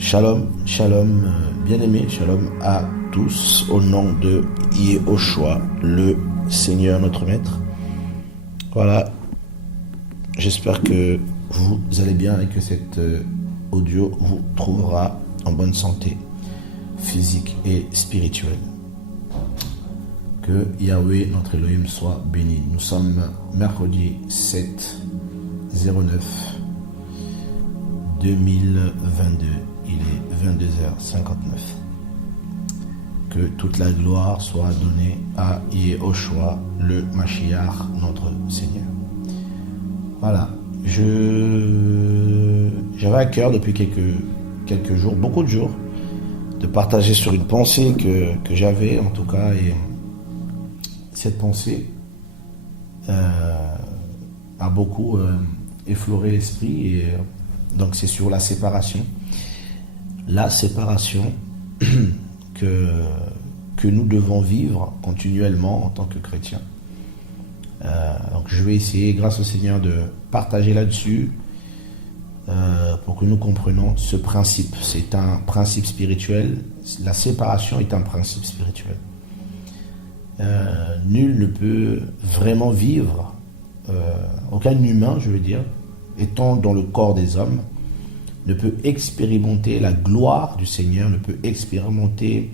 Shalom, shalom, bien-aimés, shalom à tous, au nom de Yehoshua, le Seigneur, notre Maître. Voilà, j'espère que vous allez bien et que cet audio vous trouvera en bonne santé physique et spirituelle. Que Yahweh, notre Elohim, soit béni. Nous sommes mercredi 7/09/2022. Il est 22h59. Que toute la gloire soit donnée à Yehoshua, le Mashiach, notre Seigneur. Voilà. J'avais à cœur depuis quelques jours, beaucoup de jours, de partager sur une pensée que j'avais, en tout cas, et cette pensée a beaucoup effleuré l'esprit, et donc c'est sur la séparation. La séparation que nous devons vivre continuellement en tant que chrétiens. Donc je vais essayer, grâce au Seigneur, de partager là-dessus pour que nous comprenions ce principe. C'est un principe spirituel. La séparation est un principe spirituel. Nul ne peut vraiment vivre, aucun humain, je veux dire, étant dans le corps des hommes, ne peut expérimenter la gloire du Seigneur, ne peut expérimenter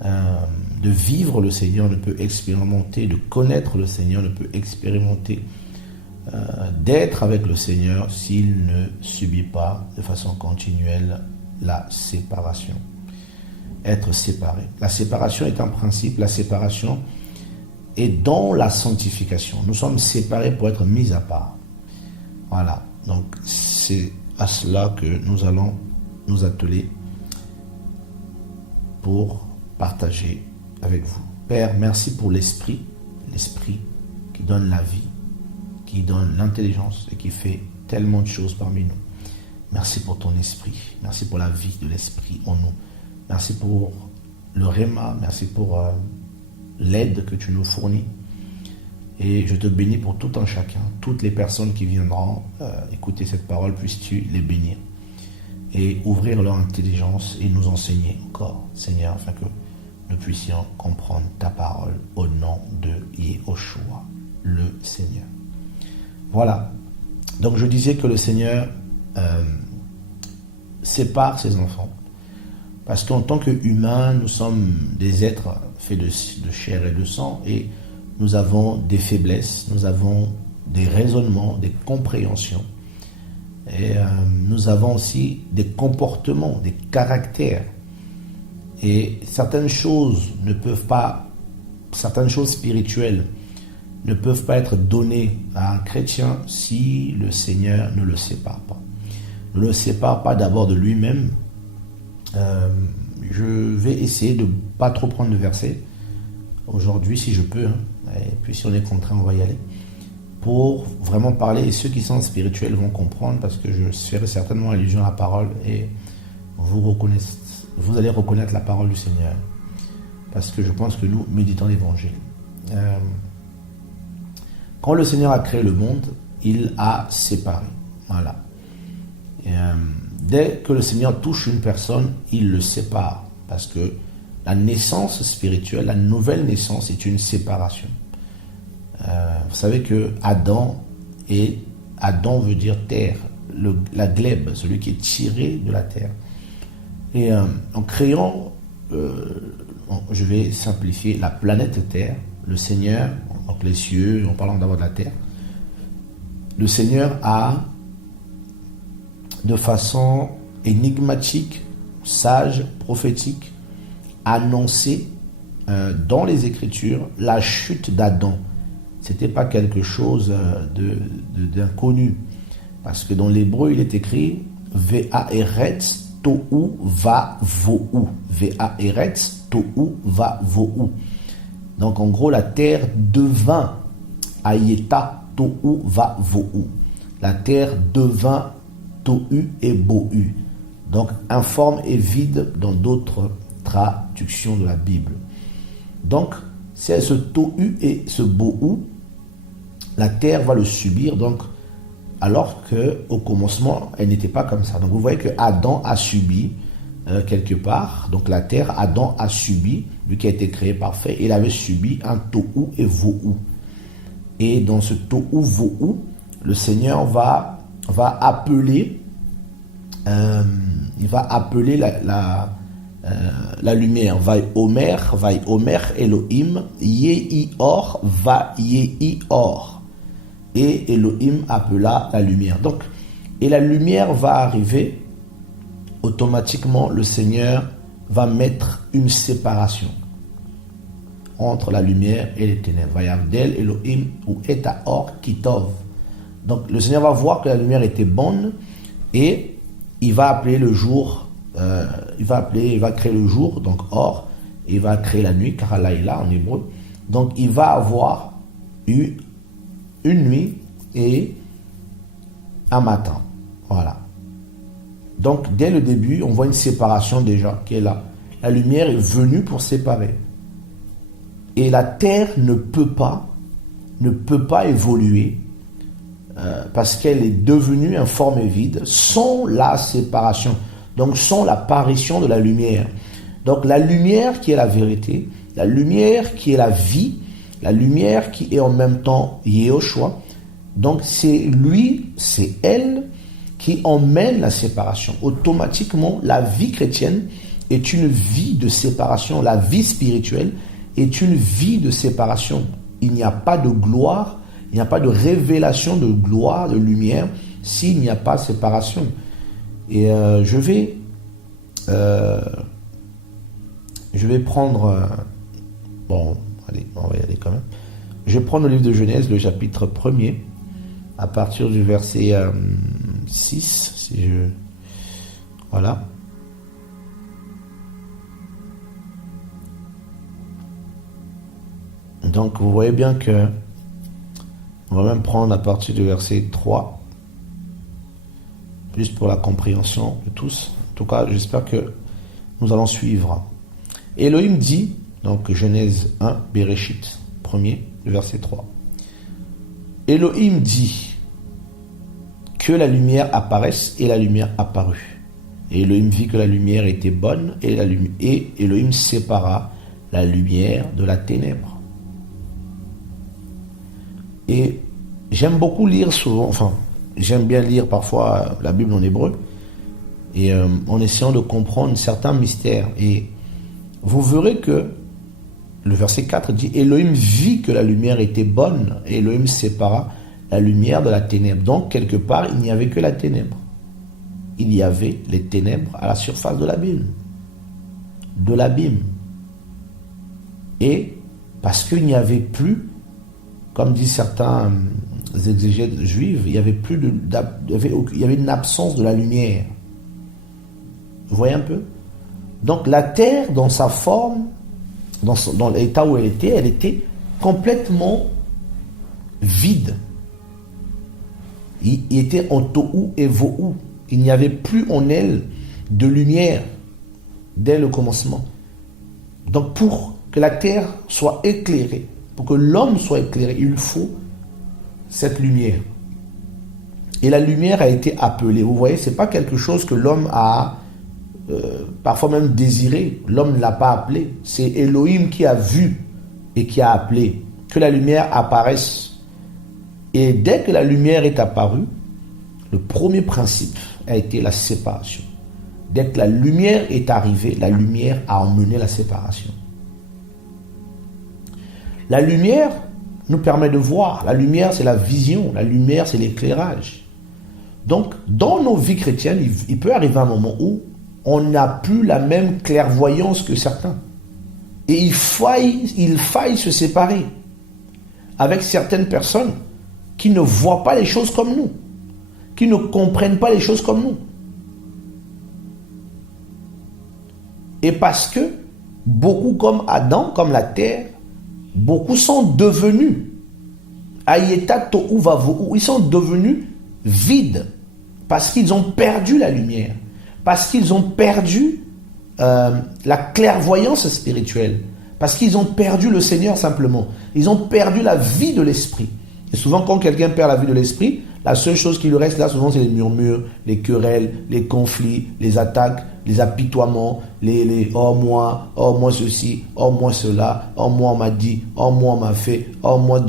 de vivre le Seigneur, ne peut expérimenter de connaître le Seigneur, ne peut expérimenter d'être avec le Seigneur s'il ne subit pas de façon continuelle la séparation. Être séparé. La séparation est un principe, la séparation est dans la sanctification. Nous sommes séparés pour être mis à part. Voilà, donc c'est à cela que nous allons nous atteler pour partager avec vous. Père, merci pour l'esprit qui donne la vie, qui donne l'intelligence et qui fait tellement de choses parmi nous. Merci pour ton esprit, merci pour la vie de l'esprit en nous. Merci pour le Réma, merci pour l'aide que tu nous fournis. Et je te bénis pour tout un chacun, toutes les personnes qui viendront écouter cette parole, puisses-tu les bénir et ouvrir leur intelligence et nous enseigner encore, Seigneur, afin que nous puissions comprendre ta parole au nom de Yehoshua, le Seigneur. Voilà, donc je disais que le Seigneur sépare ses enfants, parce qu'en tant qu'humains, nous sommes des êtres faits de chair et de sang, et nous avons des faiblesses, nous avons des raisonnements, des compréhensions. Et nous avons aussi des comportements, des caractères. Et certaines choses spirituelles ne peuvent pas être données à un chrétien si le Seigneur ne le sépare pas. Ne le sépare pas d'abord de lui-même. Je vais essayer de ne pas trop prendre de versets aujourd'hui, si je peux, et puis si on est contraint, on va y aller, pour vraiment parler, et ceux qui sont spirituels vont comprendre, parce que je ferai certainement allusion à la parole, et vous allez reconnaître la parole du Seigneur, parce que je pense que nous méditons l'évangile. Quand le Seigneur a créé le monde, il a séparé. Voilà. Et, dès que le Seigneur touche une personne, il le sépare, parce que la naissance spirituelle, la nouvelle naissance est une séparation. Vous savez que Adam veut dire terre, la glèbe, celui qui est tiré de la terre. Et en créant, je vais simplifier, la planète Terre, le Seigneur, donc les cieux, en parlant d'abord de la terre, le Seigneur a, de façon énigmatique, sage, prophétique, annoncé dans les Écritures la chute d'Adam. Ce n'était pas quelque chose d'inconnu. Parce que dans l'hébreu, il est écrit Ve'aeretz tohu va-vohu. Ve'aeretz tohu va-vohu. Donc en gros, la terre devint Ayeta tohu va-vohu. La terre devint tohu et bohu. Donc informe et vide dans d'autres traductions de la Bible. Donc, c'est ce tohu et ce bohu, la terre va le subir, donc alors qu'au commencement, elle n'était pas comme ça. Donc vous voyez que Adam a subi quelque part. Donc la terre, Adam a subi, lui qui a été créé parfait, il avait subi un tohu et vohu. Et dans ce tohu vohu, le Seigneur va appeler la lumière. Vai Omer Elohim, Yehi Or, va Yehi Or. Et Elohim appela la lumière. Donc, et la lumière va arriver, automatiquement, le Seigneur va mettre une séparation entre la lumière et les ténèbres. Vayavdel Elohim ou Eta Or Kitov. Donc, le Seigneur va voir que la lumière était bonne et il va appeler le jour, il va créer le jour, donc Or, et il va créer la nuit, Karalaïla en hébreu. Donc, il va avoir eu une nuit et un matin. Voilà. Donc, dès le début, on voit une séparation déjà qui est là. La lumière est venue pour séparer. Et la terre ne peut pas évoluer parce qu'elle est devenue informe et vide sans la séparation, donc sans l'apparition de la lumière. Donc la lumière qui est la vérité, la lumière qui est la vie, la lumière qui est en même temps Yehoshua, donc c'est lui, c'est elle qui emmène la séparation. Automatiquement, la vie chrétienne est une vie de séparation, la vie spirituelle est une vie de séparation. Il n'y a pas de gloire, il n'y a pas de révélation de gloire, de lumière, s'il n'y a pas séparation. Et je vais prendre... bon, allez, on va y aller quand même. Je vais prendre le livre de Genèse, le chapitre 1er, à partir du verset 6, si je... Voilà. Donc, vous voyez bien que on va même prendre à partir du verset 3, juste pour la compréhension de tous. En tout cas, j'espère que nous allons suivre. Elohim dit, donc Genèse 1, Bereshit, 1er, verset 3. Elohim dit que la lumière apparaisse, et la lumière apparut. Et Elohim vit que la lumière était bonne, et Elohim sépara la lumière de la ténèbre. Et j'aime beaucoup lire souvent, enfin, j'aime bien lire parfois la Bible en hébreu, et en essayant de comprendre certains mystères. Et vous verrez que le verset 4 dit « Elohim vit que la lumière était bonne, et Elohim sépara la lumière de la ténèbre. » Donc, quelque part, il n'y avait que la ténèbre. Il y avait les ténèbres à la surface de l'abîme. De l'abîme. Et parce qu'il n'y avait plus, comme disent certains exégètes juifs, il y avait une absence de la lumière. Vous voyez un peu? Donc la terre, dans sa forme, dans l'état où elle était complètement vide. Il était en tohu et vohu. Il n'y avait plus en elle de lumière dès le commencement. Donc pour que la terre soit éclairée, pour que l'homme soit éclairé, il faut cette lumière. Et la lumière a été appelée. Vous voyez, ce n'est pas quelque chose que l'homme a parfois même désiré. L'homme ne l'a pas appelé. C'est Elohim qui a vu et qui a appelé que la lumière apparaisse. Et dès que la lumière est apparue, le premier principe a été la séparation. Dès que la lumière est arrivée, la lumière a emmené la séparation. La lumière nous permet de voir. La lumière, c'est la vision. La lumière, c'est l'éclairage. Donc, dans nos vies chrétiennes, il peut arriver un moment où on n'a plus la même clairvoyance que certains. Et il faille se séparer avec certaines personnes qui ne voient pas les choses comme nous, qui ne comprennent pas les choses comme nous. Et parce que beaucoup comme Adam, comme la terre, beaucoup sont devenus Ayeta tohu vavohu, ils sont devenus vides parce qu'ils ont perdu la lumière, parce qu'ils ont perdu la clairvoyance spirituelle, parce qu'ils ont perdu le Seigneur simplement. Ils ont perdu la vie de l'esprit. Et souvent quand quelqu'un perd la vie de l'esprit, La seule chose qui lui reste là, souvent, c'est les murmures, les querelles, les conflits, les attaques, les apitoiements, les oh moi ceci, oh moi cela, oh moi on m'a dit, oh moi on m'a fait, oh moi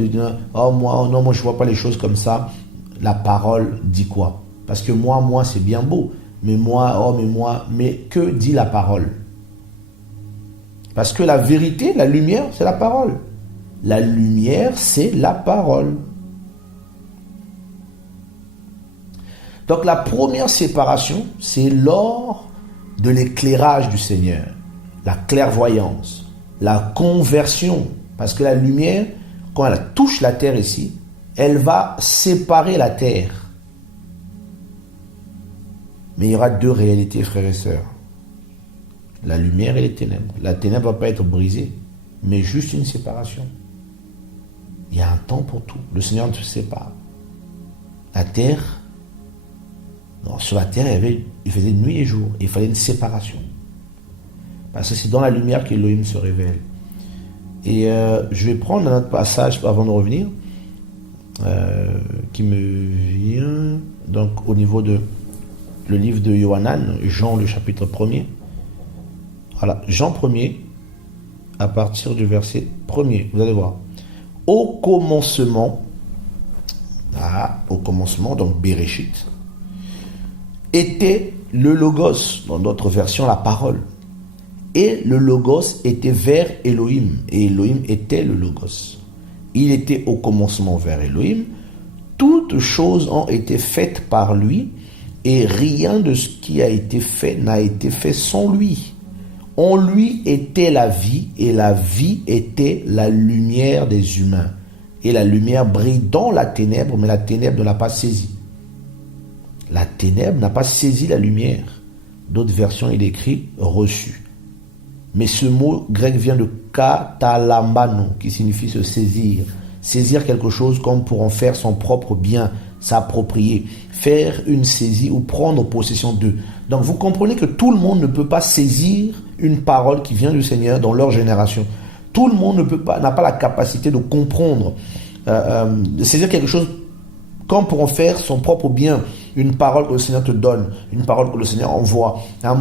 oh moi, oh non, moi je vois pas les choses comme ça. La parole dit quoi? Parce que moi, c'est bien beau. Mais moi, mais que dit la parole? Parce que la vérité, la lumière, c'est la parole. La lumière, c'est la parole. Donc la première séparation, c'est lors de l'éclairage du Seigneur, la clairvoyance, la conversion. Parce que la lumière, quand elle touche la terre ici, elle va séparer la terre. Mais il y aura deux réalités, frères et sœurs. La lumière et les ténèbres. La ténèbre ne va pas être brisée, mais juste une séparation. Il y a un temps pour tout. Le Seigneur se sépare. La terre, non, sur la terre, il faisait nuit et jour. Il fallait une séparation. Parce que c'est dans la lumière qu'Élohim se révèle. Et je vais prendre un autre passage avant de revenir, qui me vient donc au niveau de le livre de Yohanan, Jean, le chapitre 1er. Voilà, Jean 1er, à partir du verset 1er, vous allez voir. Au commencement, donc Bereshit, était le Logos, dans d'autres versions, la parole. Et le Logos était vers Elohim, et Elohim était le Logos. Il était au commencement vers Elohim. Toutes choses ont été faites par lui, et rien de ce qui a été fait n'a été fait sans lui. En lui était la vie, et la vie était la lumière des humains. Et la lumière brille dans la ténèbre, mais la ténèbre ne l'a pas saisie. La ténèbre n'a pas saisi la lumière. D'autres versions, il écrit « reçu ». Mais ce mot grec vient de « katalambano » qui signifie se saisir. Saisir quelque chose comme pour en faire son propre bien, s'approprier, faire une saisie ou prendre possession d'eux. Donc vous comprenez que tout le monde ne peut pas saisir une parole qui vient du Seigneur dans leur génération. Tout le monde n'a pas la capacité de comprendre, de saisir quelque chose comme pour en faire son propre bien. Une parole que le Seigneur te donne, une parole que le Seigneur envoie. Vous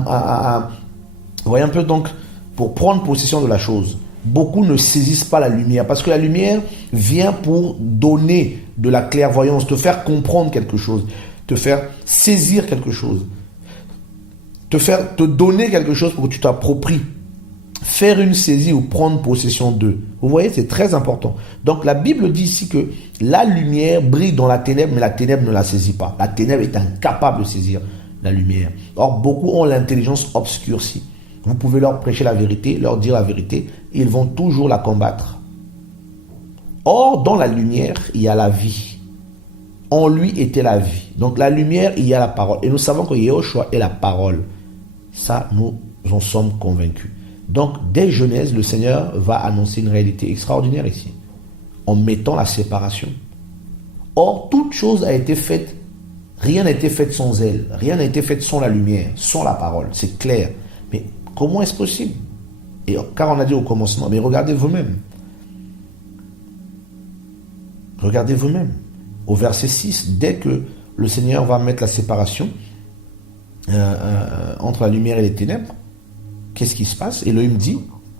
voyez un peu donc, pour prendre possession de la chose. Beaucoup ne saisissent pas la lumière, parce que la lumière vient pour donner de la clairvoyance, te faire comprendre quelque chose, te faire saisir quelque chose, te donner quelque chose pour que tu t'appropries, faire une saisie ou prendre possession d'eux. Vous voyez, c'est très important. Donc la Bible dit ici que la lumière brille dans la ténèbre, mais la ténèbre ne la saisit pas. La ténèbre est incapable de saisir la lumière. Or, beaucoup ont l'intelligence obscurcie. Vous pouvez leur prêcher la vérité, leur dire la vérité, et ils vont toujours la combattre. Or, dans la lumière, il y a la vie. En lui était la vie. Donc, la lumière, il y a la parole. Et nous savons que Yahushua est la parole. Ça, nous en sommes convaincus. Donc, dès Genèse, le Seigneur va annoncer une réalité extraordinaire ici, en mettant la séparation. Or, toute chose a été faite, rien n'a été fait sans elle, rien n'a été fait sans la lumière, sans la parole. C'est clair. Mais comment est-ce possible? Et car on a dit au commencement, mais regardez vous-même. Regardez vous-même. Au verset 6, dès que le Seigneur va mettre la séparation entre la lumière et les ténèbres, qu'est-ce qui se passe? Elohim dit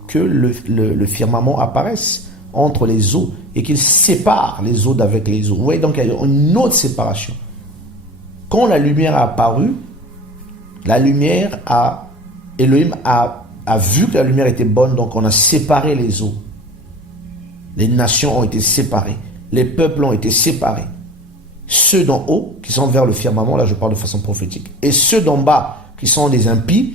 que le firmament apparaisse entre les eaux et qu'il sépare les eaux d'avec les eaux. Vous voyez, donc il y a une autre séparation. Quand la lumière a apparu, Elohim a vu que la lumière était bonne, donc on a séparé les eaux. Les nations ont été séparées. Les peuples ont été séparés. Ceux d'en haut, qui sont vers le firmament, là je parle de façon prophétique, et ceux d'en bas, qui sont des impies,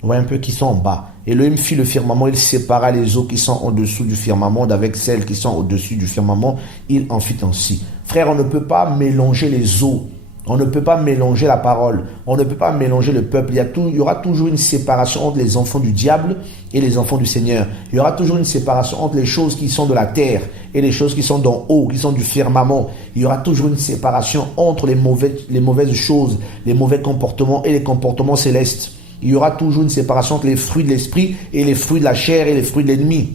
vous voyez un peu qui sont en bas. Elohim fit le firmament, il sépara les eaux qui sont en dessous du firmament d'avec celles qui sont au-dessus du firmament. Il en fit ainsi. Frère, on ne peut pas mélanger les eaux. On ne peut pas mélanger la parole. On ne peut pas mélanger le peuple. Il y aura toujours une séparation entre les enfants du diable et les enfants du Seigneur. Il y aura toujours une séparation entre les choses qui sont de la terre et les choses qui sont d'en haut, qui sont du firmament. Il y aura toujours une séparation entre les mauvaises choses, les mauvais comportements et les comportements célestes. Il y aura toujours une séparation entre les fruits de l'esprit et les fruits de la chair et les fruits de l'ennemi.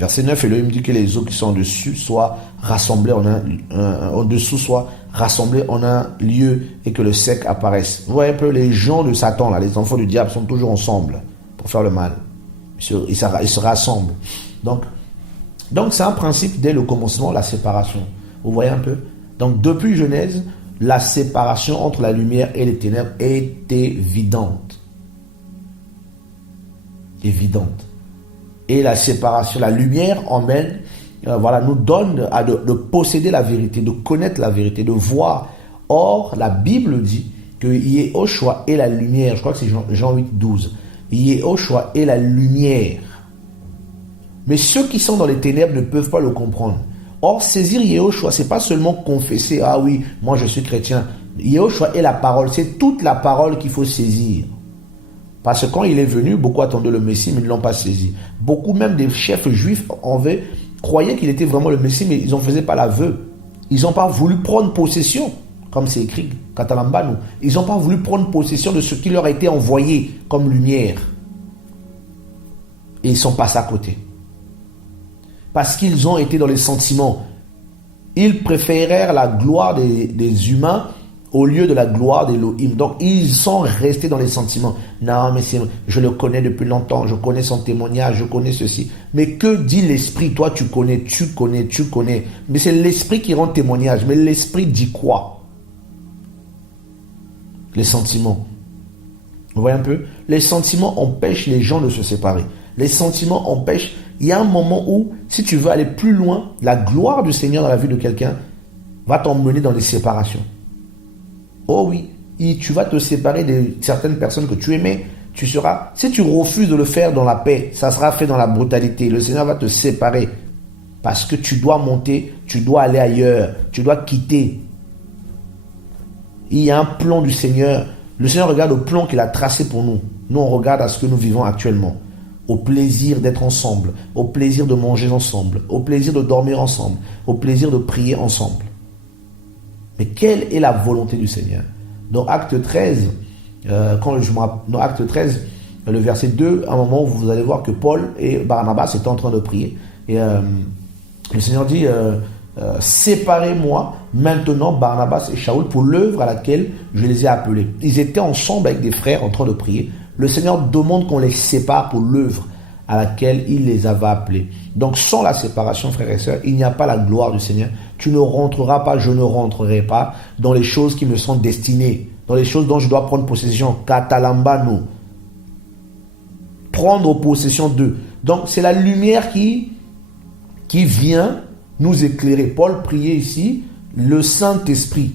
Verset 9, Elohim dit que les eaux qui sont en dessus soient rassemblées en dessous soient rassemblées en un lieu et que le sec apparaisse. Vous voyez un peu les gens de Satan, là, les enfants du diable sont toujours ensemble pour faire le mal. Ils se rassemblent. Donc c'est un principe dès le commencement, la séparation. Vous voyez un peu? Donc depuis Genèse, la séparation entre la lumière et les ténèbres est évidente. Évidente. Et la séparation, la lumière emmène, nous donne de posséder la vérité, de connaître la vérité, de voir. Or, la Bible dit que Yehoshua est la lumière. Je crois que c'est Jean 8, 12. Yehoshua est la lumière. Mais ceux qui sont dans les ténèbres ne peuvent pas le comprendre. Or, saisir Yehoshua, c'est pas seulement confesser, ah oui, moi je suis chrétien. Yehoshua est la parole, c'est toute la parole qu'il faut saisir. Parce que quand il est venu, beaucoup attendaient le Messie, mais ils ne l'ont pas saisi. Beaucoup même des chefs juifs croyaient qu'il était vraiment le Messie, mais ils n'en faisaient pas l'aveu. Ils n'ont pas voulu prendre possession, comme c'est écrit, Katalambanu. Ils n'ont pas voulu prendre possession de ce qui leur a été envoyé comme lumière. Et ils sont passés à côté. Parce qu'ils ont été dans les sentiments. Ils préférèrent la gloire des humains au lieu de la gloire d'Elohim. Donc, ils sont restés dans les sentiments. Non, mais je le connais depuis longtemps, je connais son témoignage, je connais ceci. Mais que dit l'esprit? Toi, tu connais. Mais c'est l'esprit qui rend témoignage. Mais l'esprit dit quoi? Les sentiments. Vous voyez un peu? Les sentiments empêchent les gens de se séparer. Les sentiments empêchent. Il y a un moment où, si tu veux aller plus loin, la gloire du Seigneur dans la vie de quelqu'un va t'emmener dans des séparations. Oh oui, tu vas te séparer de certaines personnes que tu aimais. Si tu refuses de le faire dans la paix, ça sera fait dans la brutalité. Le Seigneur va te séparer parce que tu dois monter, tu dois aller ailleurs, tu dois quitter. Il y a un plan du Seigneur. Le Seigneur regarde au plan qu'il a tracé pour nous. Nous, on regarde à ce que nous vivons actuellement. Au plaisir d'être ensemble, au plaisir de manger ensemble, au plaisir de dormir ensemble, au plaisir de prier ensemble. Mais quelle est la volonté du Seigneur? Dans Acte 13, Acte 13, le verset 2, à un moment où vous allez voir que Paul et Barnabas étaient en train de prier. Et le Seigneur dit, séparez-moi maintenant Barnabas et Shaoul pour l'œuvre à laquelle je les ai appelés. Ils étaient ensemble avec des frères en train de prier. Le Seigneur demande qu'on les sépare pour l'œuvre à laquelle il les avait appelés. Donc sans la séparation, frères et sœurs, il n'y a pas la gloire du Seigneur. Tu ne rentreras pas, je ne rentrerai pas dans les choses qui me sont destinées, dans les choses dont je dois prendre possession. Katalambano. Prendre possession d'eux. Donc c'est la lumière qui vient nous éclairer. Paul priait ici, le Saint-Esprit,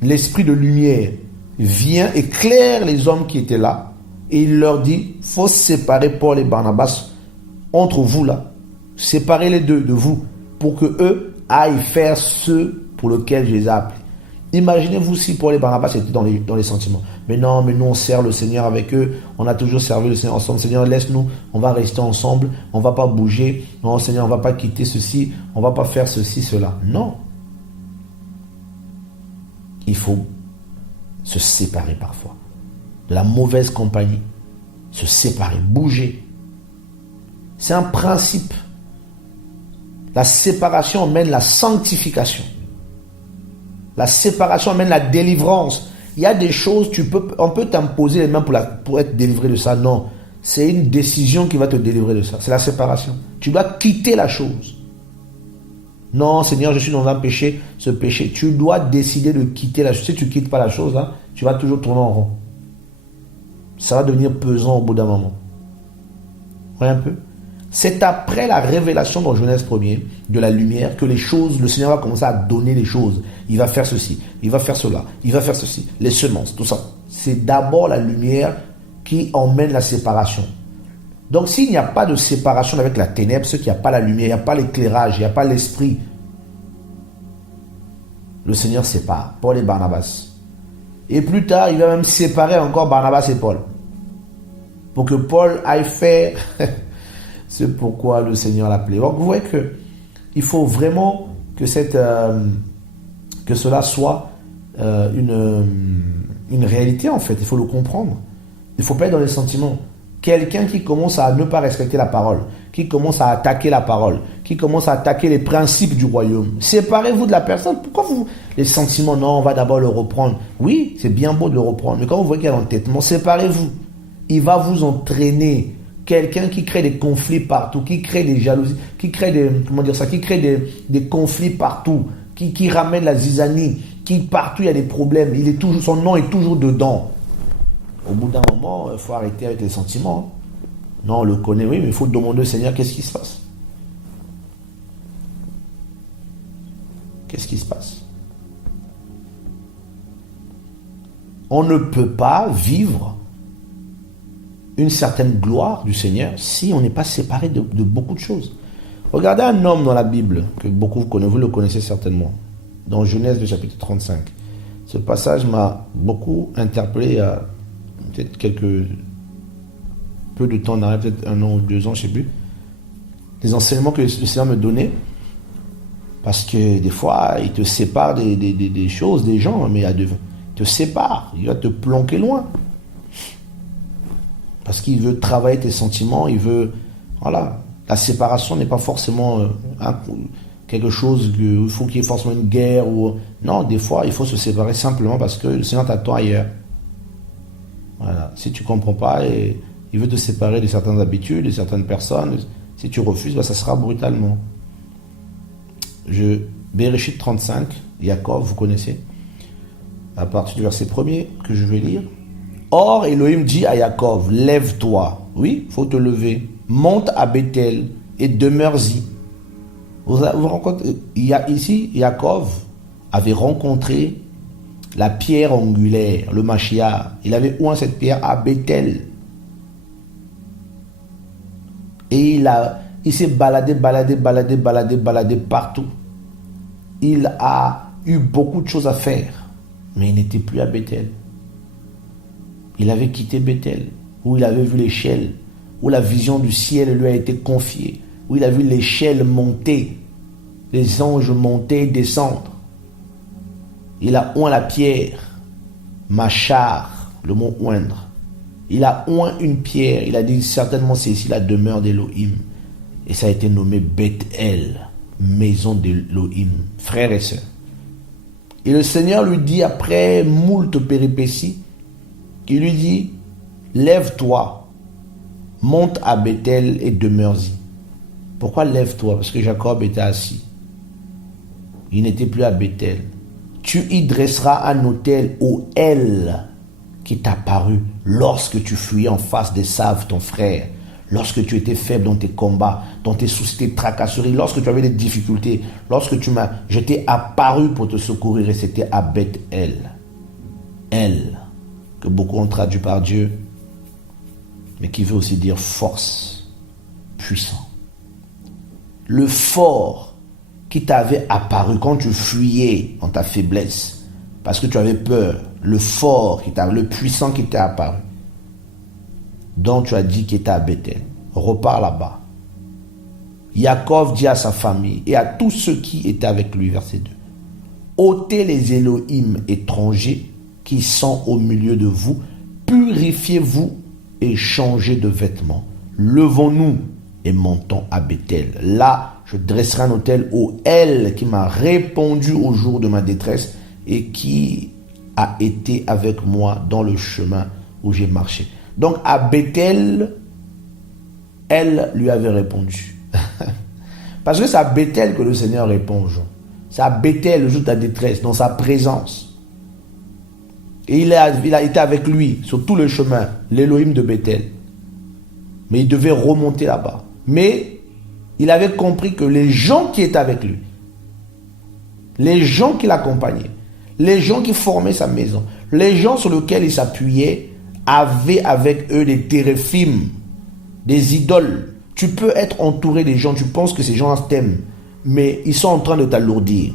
l'Esprit de lumière, vient éclairer les hommes qui étaient là. Et il leur dit, il faut séparer Paul et Barnabas entre vous là. Séparez les deux de vous pour que eux aillent faire ce pour lequel je les ai appelés. Imaginez-vous si Paul et Barnabas étaient dans les sentiments. Mais non, mais nous on sert le Seigneur avec eux. On a toujours servi le Seigneur ensemble. Seigneur, laisse-nous, on va rester ensemble. On ne va pas bouger. Non, Seigneur, on ne va pas quitter ceci. On ne va pas faire ceci, cela. Non. Il faut se séparer parfois de la mauvaise compagnie, se séparer, bouger. C'est un principe. La séparation mène la sanctification. La séparation mène la délivrance. Il y a des choses, on peut t'imposer les mains pour être délivré de ça. Non, c'est une décision qui va te délivrer de ça. C'est la séparation. Tu dois quitter la chose. Non, Seigneur, je suis dans un péché, ce péché. Tu dois décider de quitter la chose. Si tu ne quittes pas la chose, là, tu vas toujours tourner en rond. Ça va devenir pesant au bout d'un moment. Vous voyez un peu? C'est après la révélation dans Genèse 1er de la lumière que les choses, le Seigneur va commencer à donner les choses. Il va faire ceci, il va faire cela, il va faire ceci, les semences, tout ça. C'est d'abord la lumière qui emmène la séparation. Donc s'il n'y a pas de séparation avec la ténèbre, c'est qu'il n'y a pas la lumière, il n'y a pas l'éclairage, il n'y a pas l'esprit. Le Seigneur sépare Paul et Barnabas. Et plus tard, il va même séparer encore Barnabas et Paul. Pour que Paul aille faire c'est pourquoi le Seigneur l'a appelé. Donc vous voyez qu'il faut vraiment que cela soit une réalité en fait. Il faut le comprendre. Il ne faut pas être dans les sentiments. Quelqu'un qui commence à ne pas respecter la parole, qui commence à attaquer la parole, qui commence à attaquer les principes du royaume. Séparez-vous de la personne. Pourquoi vous... Les sentiments, non, on va d'abord le reprendre. Oui, c'est bien beau de le reprendre, mais quand vous voyez qu'il y a l'entêtement, séparez-vous. Il va vous entraîner. Quelqu'un qui crée des conflits partout, qui crée des jalousies, qui crée des... Comment dire ça? Qui crée des conflits partout, qui ramène la zizanie, qui partout il y a des problèmes. Il est toujours, son nom est toujours dedans. Au bout d'un moment, il faut arrêter avec les sentiments. Non, on le connaît, oui, mais il faut demander au Seigneur qu'est-ce qui se passe. Qu'est-ce qui se passe? On ne peut pas vivre une certaine gloire du Seigneur si on n'est pas séparé de beaucoup de choses. Regardez un homme dans la Bible, que beaucoup connaissent, vous le connaissez certainement, dans Genèse, le chapitre 35. Ce passage m'a beaucoup interpellé il y a peut-être peu de temps, peut-être 1 an ou 2 ans, je ne sais plus. Les enseignements que le Seigneur me donnait, parce que des fois, il te sépare des choses, des gens, mais il te sépare, il va te planquer loin. Parce qu'il veut travailler tes sentiments, il veut... Voilà, la séparation n'est pas forcément quelque chose il faut qu'il y ait forcément une guerre. Non, des fois, il faut se séparer simplement parce que le Seigneur t'attend ailleurs. Voilà, si tu ne comprends pas, il veut te séparer de certaines habitudes, de certaines personnes. Si tu refuses, ça sera brutalement. Bereshit 35, Jacob, vous connaissez, à partir du verset 1er que je vais lire. Or, Elohim dit à Jacob, lève-toi. Oui, il faut te lever. Monte à Bethel et demeure-y. Vous rencontrez, ici, Jacob avait rencontré la pierre angulaire, le Mashiach. Il avait oint cette pierre à Bethel. Et il s'est baladé partout. Il a eu beaucoup de choses à faire, mais il n'était plus à Bethel. Il avait quitté Bethel, où il avait vu l'échelle, où la vision du ciel lui a été confiée, où il a vu l'échelle monter, les anges monter et descendre. Il a oint la pierre, Machar, le mot oindre. Il a oint une pierre, il a dit certainement c'est ici la demeure d'Elohim. Et ça a été nommé Bethel, maison d'Elohim, frères et sœurs. Et le Seigneur lui dit après moult péripéties, il lui dit, lève-toi, monte à Bethel et demeure-y. Pourquoi lève-toi? Parce que Jacob était assis. Il n'était plus à Bethel. Tu y dresseras un autel au El qui t'a paru lorsque tu fuyais en face d'Esav, ton frère, lorsque tu étais faible dans tes combats, dans tes soucis, tes tracasseries, lorsque tu avais des difficultés, je t'ai apparu pour te secourir et c'était à Bethel. El, que beaucoup ont traduit par Dieu, mais qui veut aussi dire force, puissant. Le fort qui t'avait apparu quand tu fuyais dans ta faiblesse, parce que tu avais peur, le fort, le puissant qui t'est apparu, dont tu as dit qu'il était à Bethel, repars là-bas. Jacob dit à sa famille et à tous ceux qui étaient avec lui, verset 2, ôtez les Elohim étrangers qui sont au milieu de vous, purifiez-vous et changez de vêtements. Levons-nous et montons à Bethel. Là, je dresserai un autel au El qui m'a répondu au jour de ma détresse et qui a été avec moi dans le chemin où j'ai marché. Donc à Bethel, elle lui avait répondu. Parce que c'est à Bethel que le Seigneur répond aux gens. C'est à Bethel le jour de ta détresse, dans sa présence. Et il a été avec lui sur tout le chemin, l'Élohim de Bethel. Mais il devait remonter là-bas. Mais il avait compris que les gens qui étaient avec lui, les gens qui l'accompagnaient, les gens qui formaient sa maison, les gens sur lesquels il s'appuyait, avaient avec eux des téréphim, des idoles. Tu peux être entouré des gens, tu penses que ces gens t'aiment, mais ils sont en train de t'alourdir.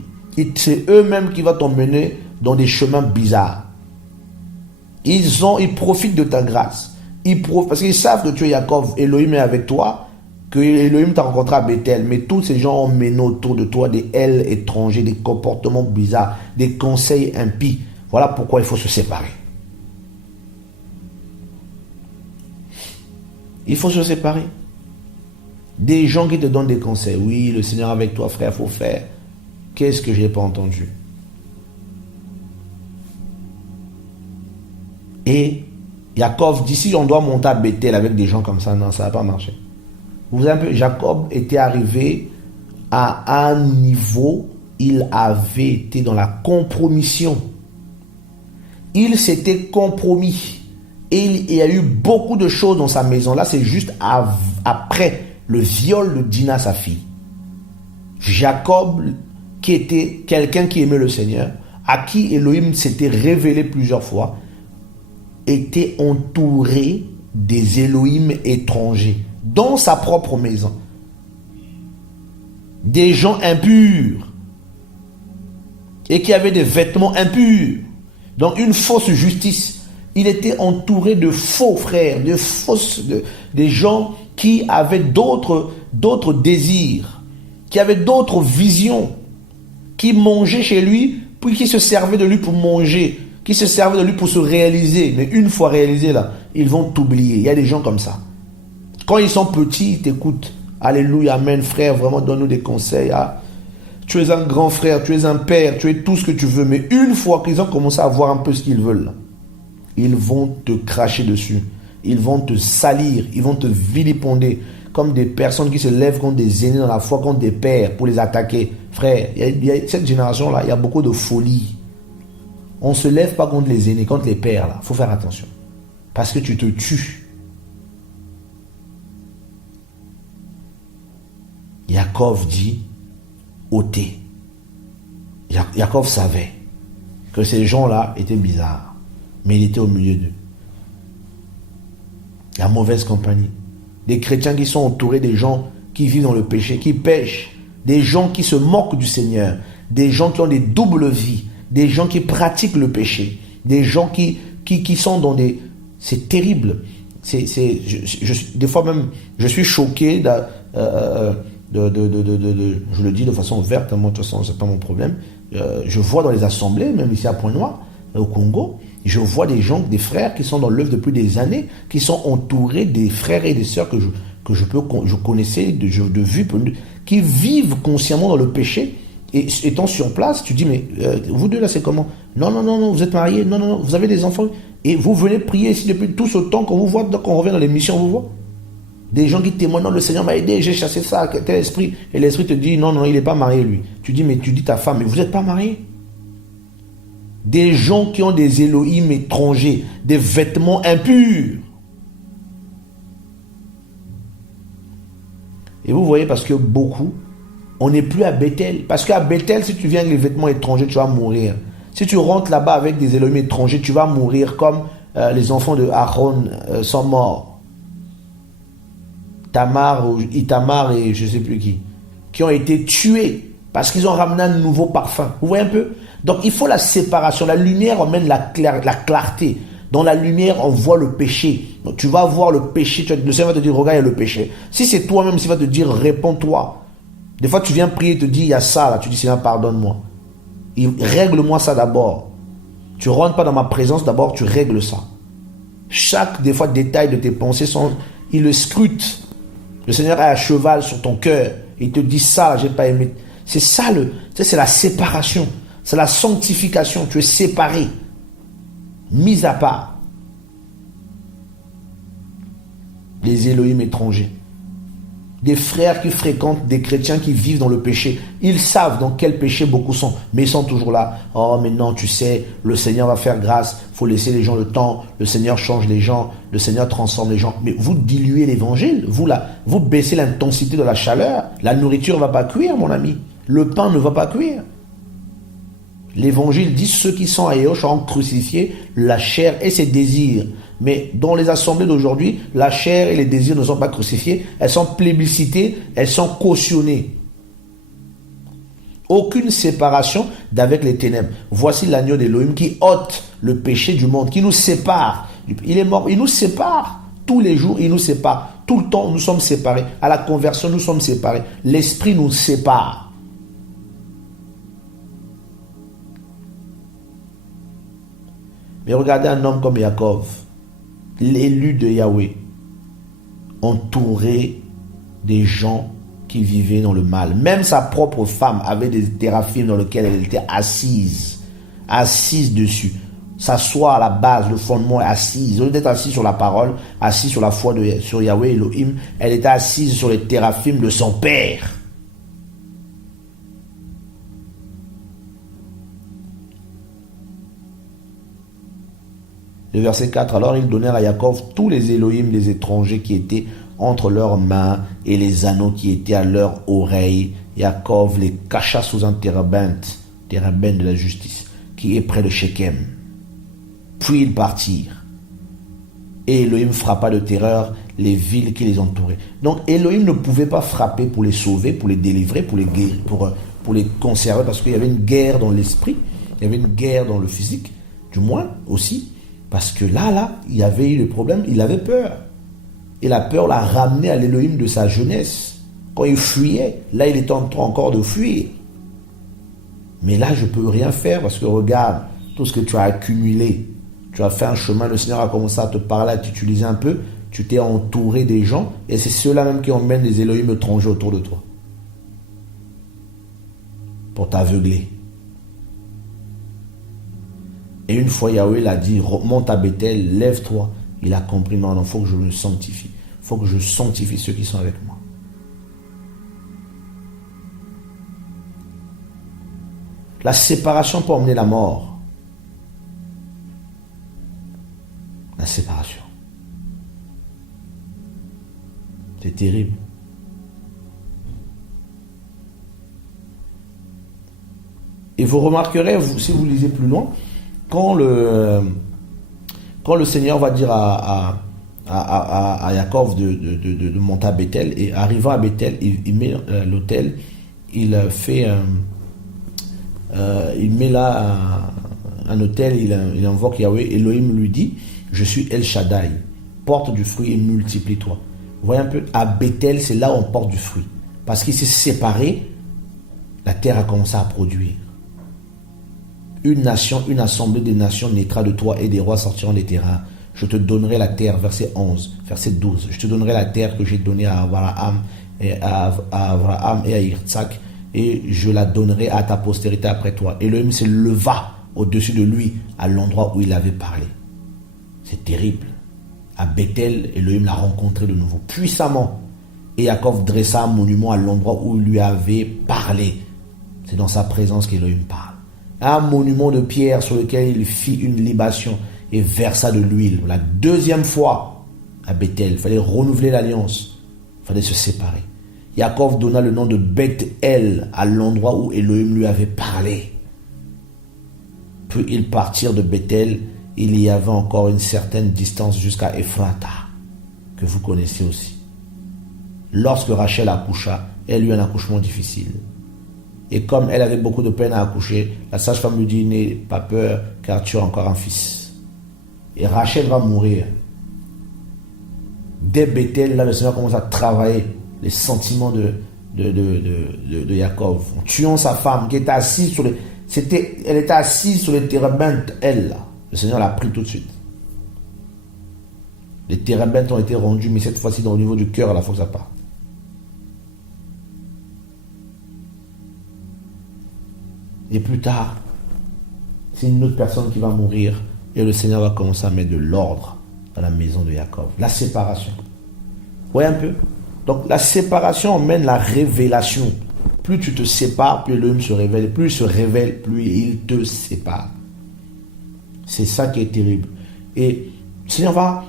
C'est eux-mêmes qui vont t'emmener dans des chemins bizarres. Ils profitent de ta grâce. Parce qu'ils savent que tu es Jacob, Elohim est avec toi, que Elohim t'a rencontré à Bethel, mais tous ces gens ont mené autour de toi des ailes étrangers, des comportements bizarres, des conseils impies. Voilà pourquoi il faut se séparer. Il faut se séparer. Des gens qui te donnent des conseils. Oui, le Seigneur avec toi, frère, il faut faire. Qu'est-ce que je n'ai pas entendu? Et Jacob dit, si on doit monter à Bethel avec des gens comme ça, non, ça ne va pas marcher. Vous voyez un peu, Jacob était arrivé à un niveau, il avait été dans la compromission. Il s'était compromis. Et il y a eu beaucoup de choses dans sa maison. Là, c'est juste après le viol de Dina, sa fille. Jacob, qui était quelqu'un qui aimait le Seigneur, à qui Elohim s'était révélé plusieurs fois, était entouré des Elohim étrangers dans sa propre maison. Des gens impurs et qui avaient des vêtements impurs. Donc une fausse justice. Il était entouré de faux frères, des gens qui avaient d'autres désirs, qui avaient d'autres visions, qui mangeaient chez lui, puis qui se servaient de lui pour manger, qui se servaient de lui pour se réaliser. Mais une fois réalisés, là, ils vont t'oublier. Il y a des gens comme ça. Quand ils sont petits, ils t'écoutent. Alléluia, amen, frère, vraiment donne-nous des conseils. Ah, tu es un grand frère, tu es un père, tu es tout ce que tu veux. Mais une fois qu'ils ont commencé à voir un peu ce qu'ils veulent, là, ils vont te cracher dessus. Ils vont te salir, ils vont te vilipender comme des personnes qui se lèvent contre des aînés dans la foi, contre des pères pour les attaquer. Frère, cette génération-là, il y a beaucoup de folie. On ne se lève pas contre les aînés, contre les pères. Il faut faire attention. Parce que tu te tues. Jacob dit, ôtez. Jacob savait que ces gens-là étaient bizarres. Mais il était au milieu d'eux. La mauvaise compagnie. Des chrétiens qui sont entourés des gens qui vivent dans le péché, qui pêchent. Des gens qui se moquent du Seigneur. Des gens qui ont des doubles vies. Des gens qui pratiquent le péché. Des gens qui sont dans des... C'est terrible. Des fois même, je suis choqué je le dis de façon ouverte, moi de toute façon, c'est pas mon problème. Je vois dans les assemblées, même ici à Pointe-Noire, au Congo, je vois des gens, des frères qui sont dans l'œuvre depuis des années, qui sont entourés des frères et des sœurs que je connaissais de vue, qui vivent consciemment dans le péché. Et étant sur place, tu dis, mais vous deux là, c'est comment? Non, vous êtes mariés, non, vous avez des enfants. Et vous venez prier ici depuis tout ce temps qu'on vous voit, qu'on revient dans l'émission, on vous voit. Des gens qui témoignent, non, le Seigneur m'a aidé, j'ai chassé ça, tel esprit. Et l'esprit te dit, non, il n'est pas marié lui. Tu dis, mais tu dis ta femme, mais vous n'êtes pas marié. Des gens qui ont des Elohim étrangers, des vêtements impurs. Et vous voyez, parce que beaucoup, on n'est plus à Bethel. Parce qu'à Bethel, si tu viens avec les vêtements étrangers, tu vas mourir. Si tu rentres là-bas avec des Elohim étrangers, tu vas mourir comme les enfants de Aaron sont morts. Tamar ou Itamar et je ne sais plus qui ont été tués parce qu'ils ont ramené un nouveau parfum. Vous voyez un peu? Donc il faut la séparation. La lumière emmène la clarté. Dans la lumière, on voit le péché. Donc tu vas voir le péché. Le Seigneur va te dire, regarde, il y a le péché. Si c'est toi-même, il va te dire, réponds-toi. Des fois, tu viens prier et te dis, il y a ça là. Tu dis, Seigneur, pardonne-moi. Règle-moi ça d'abord. Tu ne rentres pas dans ma présence, d'abord, tu règles ça. Chaque, des fois, détail de tes pensées, il le scrute. Le Seigneur est à cheval sur ton cœur. Il te dit ça, j'ai pas aimé. C'est ça, c'est la séparation. C'est la sanctification. Tu es séparé. Mis à part. Les Elohim étrangers. Des frères qui fréquentent des chrétiens qui vivent dans le péché. Ils savent dans quel péché beaucoup sont. Mais ils sont toujours là. Oh, mais non, tu sais, le Seigneur va faire grâce. Il faut laisser les gens le temps. Le Seigneur change les gens. Le Seigneur transforme les gens. Mais vous diluez l'évangile. Vous baissez l'intensité de la chaleur. La nourriture ne va pas cuire, mon ami. Le pain ne va pas cuire. L'évangile dit ceux qui sont à Éosh ont crucifié la chair et ses désirs. Mais dans les assemblées d'aujourd'hui, la chair et les désirs ne sont pas crucifiés. Elles sont plébiscitées, elles sont cautionnées. Aucune séparation d'avec les ténèbres. Voici l'agneau d'Élohim qui ôte le péché du monde, qui nous sépare. Il est mort, il nous sépare. Tous les jours, il nous sépare. Tout le temps, nous sommes séparés. À la conversion, nous sommes séparés. L'esprit nous sépare. Mais regardez un homme comme Jacob, l'élu de Yahweh. entouré des gens qui vivaient dans le mal. Même sa propre femme avait des théraphim dans lesquels elle était assise dessus. S'asseoir à la base, le fondement est assise. Au lieu d'être assise sur la parole, assise sur la foi sur Yahweh Elohim, elle était assise sur les théraphim de son père. Le verset 4, alors ils donnèrent à Yaakov tous les Elohim des étrangers qui étaient entre leurs mains et les anneaux qui étaient à leurs oreilles. Yaakov les cacha sous un térébinthe de la justice, qui est près de Shechem. Puis ils partirent. Et Elohim frappa de terreur les villes qui les entouraient. Donc Elohim ne pouvait pas frapper pour les sauver, pour les délivrer, pour les guérir, pour les conserver, parce qu'il y avait une guerre dans l'esprit, il y avait une guerre dans le physique, du moins aussi. Parce que là, il y avait eu le problème, il avait peur. Et la peur l'a ramené à l'Élohim de sa jeunesse. Quand il fuyait, là, il était en train encore de fuir. Mais là, je ne peux rien faire parce que regarde, tout ce que tu as accumulé, tu as fait un chemin, le Seigneur a commencé à te parler, à t'utiliser un peu, tu t'es entouré des gens, et c'est ceux-là même qui emmènent les Élohim étrangers autour de toi. Pour t'aveugler. Et une fois Yahweh l'a dit, monte à Bethel, lève-toi. Il a compris, non, il faut que je me sanctifie. Il faut que je sanctifie ceux qui sont avec moi. La séparation peut emmener la mort. La séparation. C'est terrible. Et vous remarquerez, si vous lisez plus loin, quand le Seigneur va dire à Yaakov de monter à Bethel, et arrivant à Bethel, il met l'autel, il met là un autel, il invoque Yahweh. Elohim lui dit, je suis El Shaddai, porte du fruit et multiplie-toi. Vous voyez un peu, à Bethel, c'est là où on porte du fruit. Parce qu'il s'est séparé, la terre a commencé à produire. Une nation, une assemblée des nations naîtra de toi et des rois sortiront des terrains. Je te donnerai la terre, verset 11, verset 12. Je te donnerai la terre que j'ai donnée à Abraham et à Yitzhak, et je la donnerai à ta postérité après toi. Elohim se leva au-dessus de lui à l'endroit où il avait parlé. C'est terrible. À Bethel, Elohim l'a rencontré de nouveau, puissamment. Et Yaakov dressa un monument à l'endroit où il lui avait parlé. C'est dans sa présence qu'Elohim parle. Un monument de pierre sur lequel il fit une libation et versa de l'huile. La deuxième fois à Bethel, il fallait renouveler l'alliance, il fallait se séparer. Yaakov donna le nom de Beth-El à l'endroit où Elohim lui avait parlé. Puis ils partirent de Bethel. Il y avait encore une certaine distance jusqu'à Ephrata, que vous connaissez aussi. Lorsque Rachel accoucha, elle eut un accouchement difficile. Et comme elle avait beaucoup de peine à accoucher, la sage-femme lui dit, n'aie pas peur, car tu as encore un fils. Et Rachel va mourir. Dès Bethel, là, le Seigneur commence à travailler les sentiments de Yaakov. En tuant sa femme, qui était assise sur les... Elle était assise sur les térébinthes, elle, là. Le Seigneur l'a pris tout de suite. Les térébinthes ont été rendus, mais cette fois-ci, au niveau du cœur, à la fois que ça part. Et plus tard, c'est une autre personne qui va mourir et le Seigneur va commencer à mettre de l'ordre dans la maison de Yaakov. La séparation. Vous voyez un peu? Donc la séparation emmène la révélation. Plus tu te sépares, plus l'homme se révèle. Plus il se révèle, plus il te sépare. C'est ça qui est terrible. Et le Seigneur va,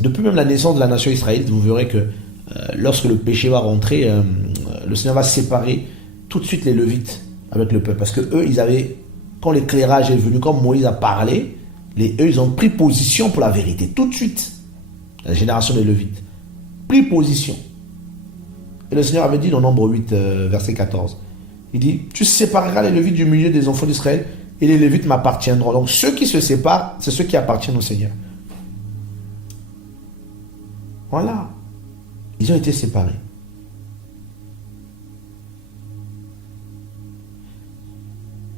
depuis même la naissance de la nation israélite, vous verrez que lorsque le péché va rentrer, le Seigneur va séparer tout de suite les Lévites avec le peuple. Parce que eux, ils avaient, quand l'éclairage est venu, quand Moïse a parlé, eux, ils ont pris position pour la vérité. Tout de suite, la génération des Lévites. Pris position. Et le Seigneur avait dit dans Nombre 8, verset 14, il dit, tu sépareras les Lévites du milieu des enfants d'Israël et les Lévites m'appartiendront. Donc ceux qui se séparent, c'est ceux qui appartiennent au Seigneur. Voilà. Ils ont été séparés.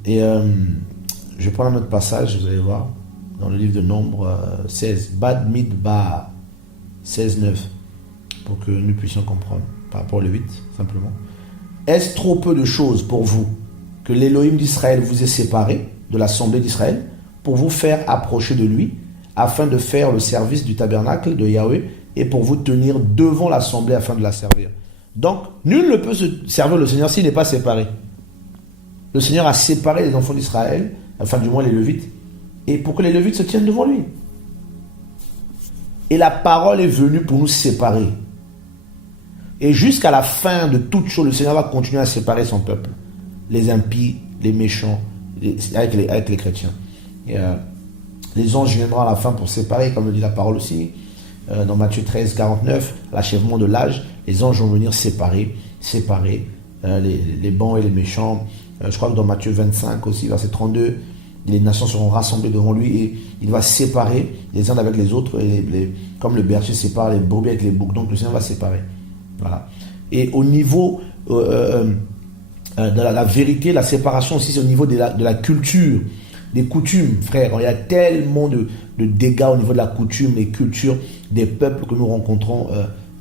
Et je prends un autre passage, vous allez voir, dans le livre de Nombre 16, Bad Midbar 16, 9. pour que nous puissions comprendre par rapport au 8, simplement. Est-ce trop peu de choses pour vous que l'Élohim d'Israël vous ait séparé de l'assemblée d'Israël pour vous faire approcher de lui, afin de faire le service du tabernacle de Yahweh et pour vous tenir devant l'assemblée afin de la servir? Donc, nul ne peut se servir le Seigneur s'il n'est pas séparé. Le Seigneur a séparé les enfants d'Israël, enfin du moins les Lévites, et pour que les Lévites se tiennent devant lui. Et la parole est venue pour nous séparer. Et jusqu'à la fin de toute chose, le Seigneur va continuer à séparer son peuple. Les impies, les méchants, avec les chrétiens. Et, les anges viendront à la fin pour séparer, comme le dit la parole aussi. Dans Matthieu 13, 49, à l'achèvement de l'âge, les anges vont venir séparer les bons et les méchants. Je crois que dans Matthieu 25 aussi, verset 32, les nations seront rassemblées devant lui et il va séparer les uns avec les autres, comme le berger sépare les brebis avec les boucs. Donc le Seigneur va séparer. Voilà. Et au niveau de la vérité, la séparation aussi, c'est au niveau de la culture, des coutumes, frère. Il y a tellement de dégâts au niveau de la coutume, les cultures des peuples que nous rencontrons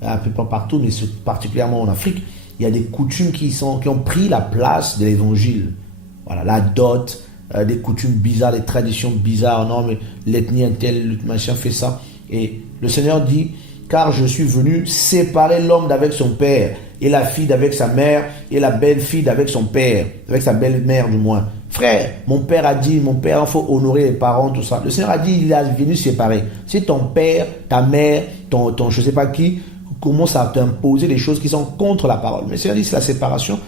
un peu partout, mais particulièrement en Afrique. Il y a des coutumes qui ont pris la place de l'évangile. Voilà, la dot, des coutumes bizarres, des traditions bizarres. Non, mais l'ethnie intel, le machin fait ça. Et le Seigneur dit, car je suis venu séparer l'homme d'avec son père, et la fille d'avec sa mère, et la belle-fille d'avec son père, avec sa belle-mère du moins. Frère, mon père a dit, il faut honorer les parents, tout ça. Le Seigneur a dit, il est venu séparer. Si ton père, ta mère, ton je ne sais pas qui, commence à t'imposer des choses qui sont contre la parole. Mais le Seigneur dit, c'est la séparation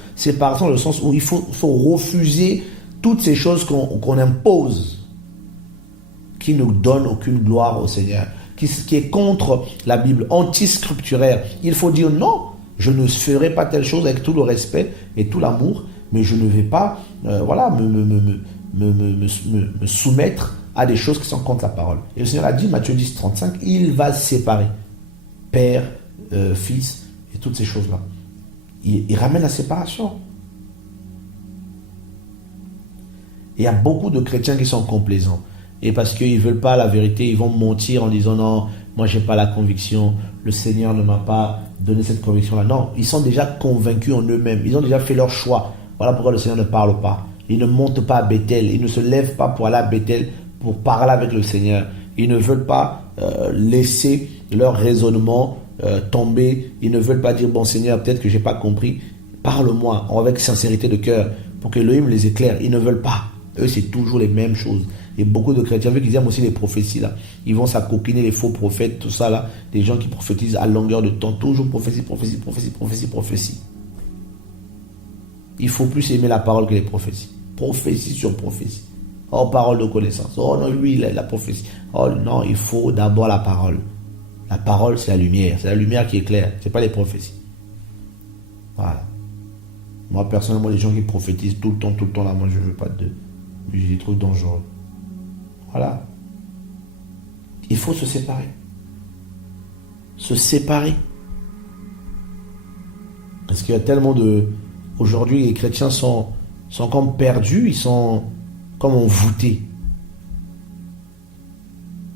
dans le sens où il faut refuser toutes ces choses qu'on impose, qui ne donnent aucune gloire au Seigneur, qui est contre la Bible, anti-scripturaire. Il faut dire non, je ne ferai pas telle chose avec tout le respect et tout l'amour, mais je ne vais pas me soumettre à des choses qui sont contre la parole. Et le Seigneur a dit, Matthieu 10, 35, il va séparer père, fils et toutes ces choses-là. Il ramène la séparation. Il y a beaucoup de chrétiens qui sont complaisants. Et parce qu'ils ne veulent pas la vérité, ils vont mentir en disant non, moi je n'ai pas la conviction, le Seigneur ne m'a pas donné cette conviction-là. Non, ils sont déjà convaincus en eux-mêmes, ils ont déjà fait leur choix. Voilà pourquoi le Seigneur ne parle pas. Ils ne montent pas à Bethel, ils ne se lèvent pas pour aller à Bethel, pour parler avec le Seigneur. Ils ne veulent pas laisser leur raisonnement tomber. Ils ne veulent pas dire, bon Seigneur, peut-être que je n'ai pas compris. Parle-moi avec sincérité de cœur pour que l'Élohim les éclaire. Ils ne veulent pas. Eux, c'est toujours les mêmes choses. Et beaucoup de chrétiens, vu qu'ils aiment aussi les prophéties, là, ils vont s'acoquiner les faux prophètes, tout ça, là, des gens qui prophétisent à longueur de temps, toujours prophétie. Il faut plus aimer la parole que les prophéties. Prophétie sur prophétie. Oh, parole de connaissance. Oh non, lui, il a la prophétie. Oh non, il faut d'abord la parole. La parole, c'est la lumière. C'est la lumière qui éclaire. Ce n'est pas les prophéties. Voilà. Moi, personnellement, les gens qui prophétisent tout le temps, là, moi, je ne veux pas de... J'ai des trucs dangereux. Voilà. Il faut se séparer. Se séparer. Parce qu'il y a tellement de... Aujourd'hui, les chrétiens sont comme perdus, ils sont comme envoûtés.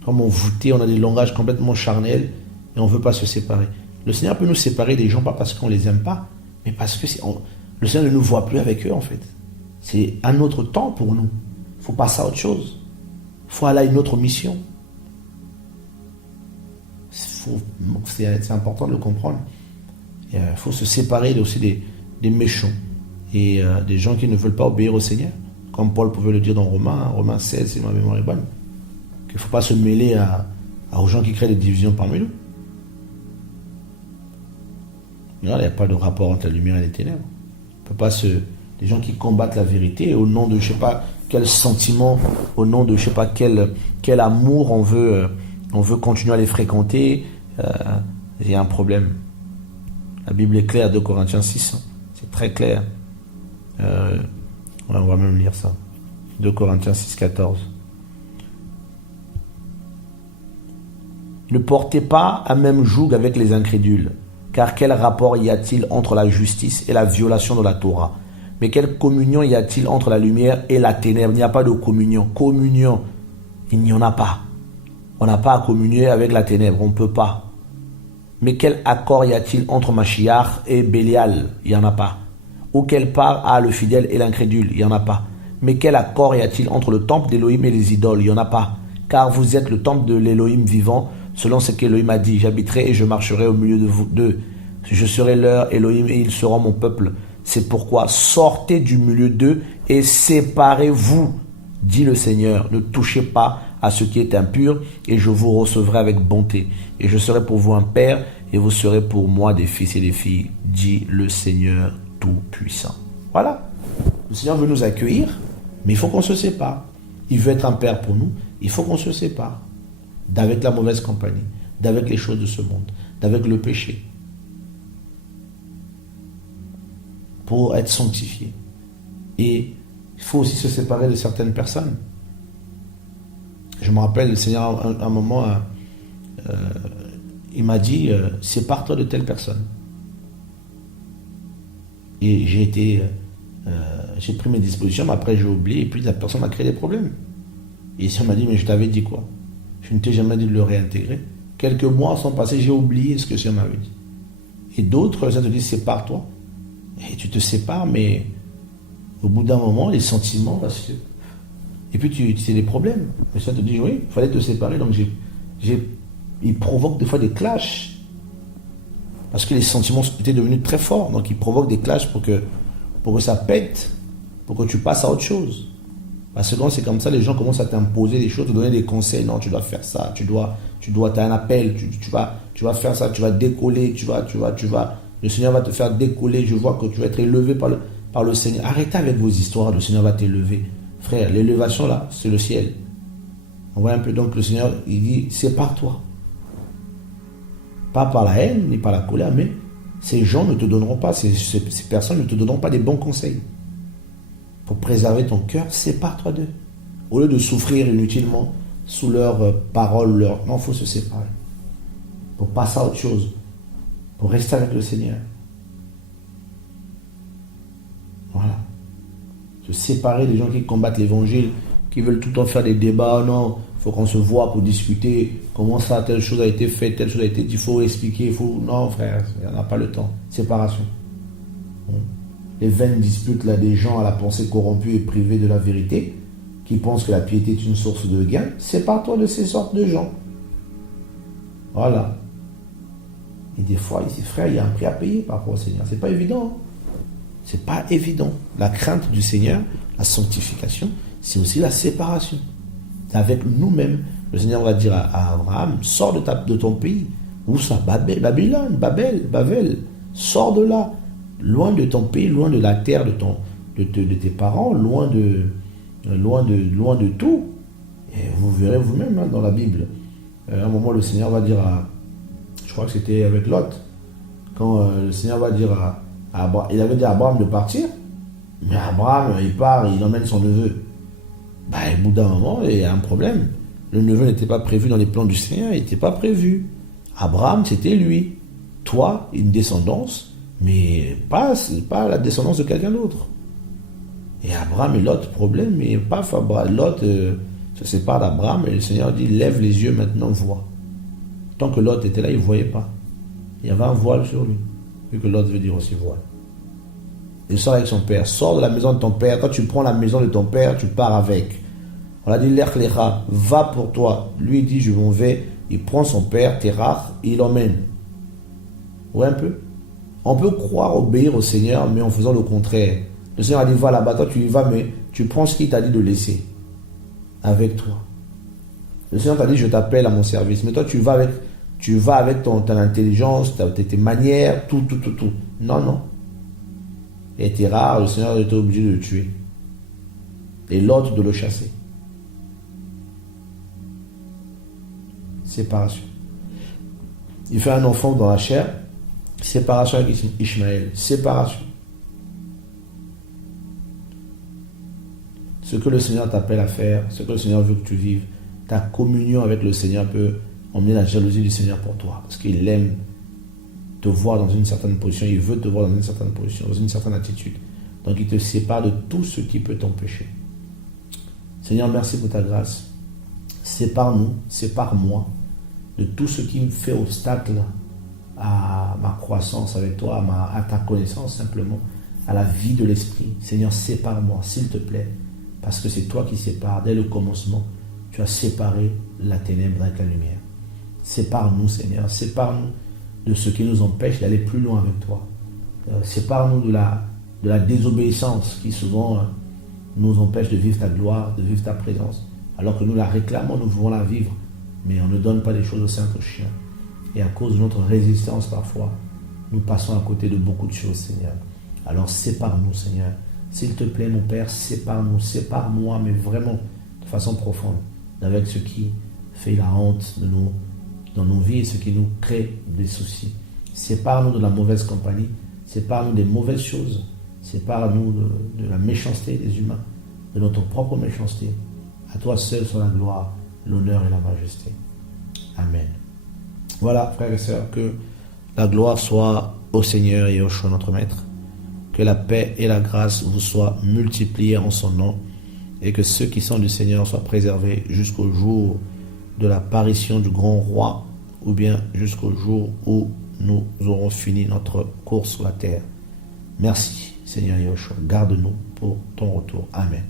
Comme envoûtés, on a des langages complètement charnels et on ne veut pas se séparer. Le Seigneur peut nous séparer des gens, pas parce qu'on ne les aime pas, mais parce que le Seigneur ne nous voit plus avec eux, en fait. C'est un autre temps pour nous. Il faut passer à autre chose. Il faut aller à une autre mission. C'est important de le comprendre. Il faut se séparer aussi des méchants et des gens qui ne veulent pas obéir au Seigneur. Comme Paul pouvait le dire dans Romains 16, si ma mémoire est bonne. Qu'il ne faut pas se mêler aux gens qui créent des divisions parmi nous. Non, il n'y a pas de rapport entre la lumière et les ténèbres. On peut pas des gens qui combattent la vérité au nom de je ne sais pas quel sentiment, au nom de je ne sais pas quel amour on veut continuer à les fréquenter. Il y a un problème. La Bible est claire, 2 Corinthiens 6, c'est très clair. On va même lire ça. 2 Corinthiens 6, 14. Ne portez pas un même joug avec les incrédules, car quel rapport y a-t-il entre la justice et la violation de la Torah? Mais quelle communion y a-t-il entre la lumière et la ténèbre? Il n'y a pas de communion. Communion, il n'y en a pas. On n'a pas à communier avec la ténèbre, on ne peut pas. Mais quel accord y a-t-il entre Mashiach et Bélial? Il n'y en a pas. Ou quelle part a le fidèle et l'incrédule? Il n'y en a pas. Mais quel accord y a-t-il entre le temple d'Élohim et les idoles? Il n'y en a pas. Car vous êtes le temple de l'Élohim vivant, selon ce qu'Élohim a dit. J'habiterai et je marcherai au milieu de vous deux. Je serai leur Élohim et ils seront mon peuple. C'est pourquoi sortez du milieu d'eux et séparez-vous, dit le Seigneur. Ne touchez pas à ce qui est impur et je vous recevrai avec bonté. Et je serai pour vous un père et vous serez pour moi des fils et des filles, dit le Seigneur Tout-Puissant. Voilà. Le Seigneur veut nous accueillir, mais il faut qu'on se sépare. Il veut être un père pour nous, il faut qu'on se sépare d'avec la mauvaise compagnie, d'avec les choses de ce monde, d'avec le péché, pour être sanctifié. Et il faut aussi se séparer de certaines personnes. Je me rappelle, le Seigneur, un moment, il m'a dit, sépare-toi de telle personne. Et j'ai pris mes dispositions, mais après j'ai oublié, et puis la personne m'a créé des problèmes. Et le Seigneur m'a dit, mais je t'avais dit quoi? Je ne t'ai jamais dit de le réintégrer. Quelques mois sont passés, j'ai oublié ce que le Seigneur m'avait dit. Et d'autres, le Seigneur te dit, sépare-toi. Et tu te sépares, mais au bout d'un moment, les sentiments, parce que... Et puis tu as des problèmes. Le Seigneur te dit, oui, il fallait te séparer. Donc il provoque des fois des clashs. Parce que les sentiments étaient devenus très forts. Donc il provoque des clashs pour que ça pète, pour que tu passes à autre chose. Parce que quand c'est comme ça, les gens commencent à t'imposer des choses, te donner des conseils. Non, tu dois faire ça, tu as un appel, tu vas faire ça, tu vas décoller, tu vas. Le Seigneur va te faire décoller. Je vois que tu vas être élevé par le Seigneur. Arrêtez avec vos histoires, le Seigneur va t'élever. Frère, l'élévation là, c'est le ciel. On voit un peu donc le Seigneur, il dit, sépare-toi. Pas par la haine, ni par la colère, mais ces gens ne te donneront pas, ces personnes ne te donneront pas des bons conseils. Pour préserver ton cœur, sépare-toi d'eux. Au lieu de souffrir inutilement sous leurs paroles, non, il faut se séparer. Pour passer à autre chose. Pour rester avec le Seigneur. Voilà. Se séparer des gens qui combattent l'évangile, qui veulent tout le temps faire des débats. Non, il faut qu'on se voit pour discuter. Comment ça, telle chose a été faite, telle chose a été dit. Il faut expliquer. Non, frère, il n'y en a pas le temps. Séparation. Bon. Les vaines disputes là, des gens à la pensée corrompue et privée de la vérité, qui pensent que la piété est une source de gain. Sépare-toi de ces sortes de gens. Voilà. Et des fois, ici, frère, il y a un prix à payer par rapport au Seigneur. C'est pas évident. C'est pas évident. La crainte du Seigneur, la sanctification, c'est aussi la séparation. C'est avec nous-mêmes. Le Seigneur va dire à Abraham, sors de ton pays. Où ça? Babylone, Babel. Sors de là. Loin de ton pays, loin de la terre de tes parents, loin de tout. Et vous verrez vous-même dans la Bible. À un moment, le Seigneur va dire je crois que c'était avec Lot, quand le Seigneur va dire à Abraham, il avait dit à Abraham de partir, mais Abraham, il part, il emmène son neveu. Au bout d'un moment, il y a un problème. Le neveu n'était pas prévu dans les plans du Seigneur, il n'était pas prévu. Abraham, c'était lui. Toi, une descendance, mais pas la descendance de quelqu'un d'autre. Et Abraham et Lot, problème, mais paf, Lot se sépare d'Abraham et le Seigneur dit, lève les yeux maintenant, vois. Tant que Lot était là, il ne voyait pas. Il y avait un voile sur lui. Vu que Lot veut dire aussi voile. Il sort avec son père. Sors de la maison de ton père. Quand tu prends la maison de ton père, tu pars avec. On a dit, l'Ech Lecha, va pour toi. Lui, il dit, je m'en vais. Il prend son père, Terach, et il l'emmène. Ouais, un peu. On peut croire obéir au Seigneur, mais en faisant le contraire. Le Seigneur a dit, va là-bas, toi tu y vas, mais tu prends ce qu'il t'a dit de laisser. Avec toi. Le Seigneur t'a dit, je t'appelle à mon service. Mais toi, tu vas avec ton intelligence, tes manières, tout. Non. Et était rare, le Seigneur était obligé de le tuer. Et l'autre de le chasser. Séparation. Il fait un enfant dans la chair. Séparation avec Ishmaël. Séparation. Ce que le Seigneur t'appelle à faire, ce que le Seigneur veut que tu vives, ta communion avec le Seigneur peut emmener la jalousie du Seigneur pour toi. Parce qu'il aime te voir dans une certaine position, il veut te voir dans une certaine position, dans une certaine attitude. Donc il te sépare de tout ce qui peut t'empêcher. Seigneur, merci pour ta grâce. Sépare-nous, sépare-moi de tout ce qui me fait obstacle à ma croissance avec toi, à ta connaissance simplement, à la vie de l'esprit. Seigneur, sépare-moi, s'il te plaît, parce que c'est toi qui sépares. Dès le commencement, tu as séparé la ténèbre avec la lumière. Sépare-nous, Seigneur, sépare-nous de ce qui nous empêche d'aller plus loin avec toi. Sépare-nous de la désobéissance qui souvent nous empêche de vivre ta gloire, de vivre ta présence. Alors que nous la réclamons, nous voulons la vivre, mais on ne donne pas des choses au Saint-Chien. Et à cause de notre résistance parfois, nous passons à côté de beaucoup de choses, Seigneur. Alors sépare-nous, Seigneur. S'il te plaît, mon Père, sépare-nous, sépare-moi, mais vraiment de façon profonde, avec ce qui fait la honte dans nos vies et ce qui nous crée des soucis. Sépare-nous de la mauvaise compagnie, sépare-nous des mauvaises choses, sépare-nous de la méchanceté des humains, de notre propre méchanceté. À toi seul soit la gloire, l'honneur et la majesté. Amen. Voilà, frères et sœurs, que la gloire soit au Seigneur et au Yeshua notre Maître. Que la paix et la grâce vous soient multipliées en son nom et que ceux qui sont du Seigneur soient préservés jusqu'au jour de l'apparition du grand roi ou bien jusqu'au jour où nous aurons fini notre course sur la terre. Merci, Seigneur Yeshua. Garde-nous pour ton retour. Amen.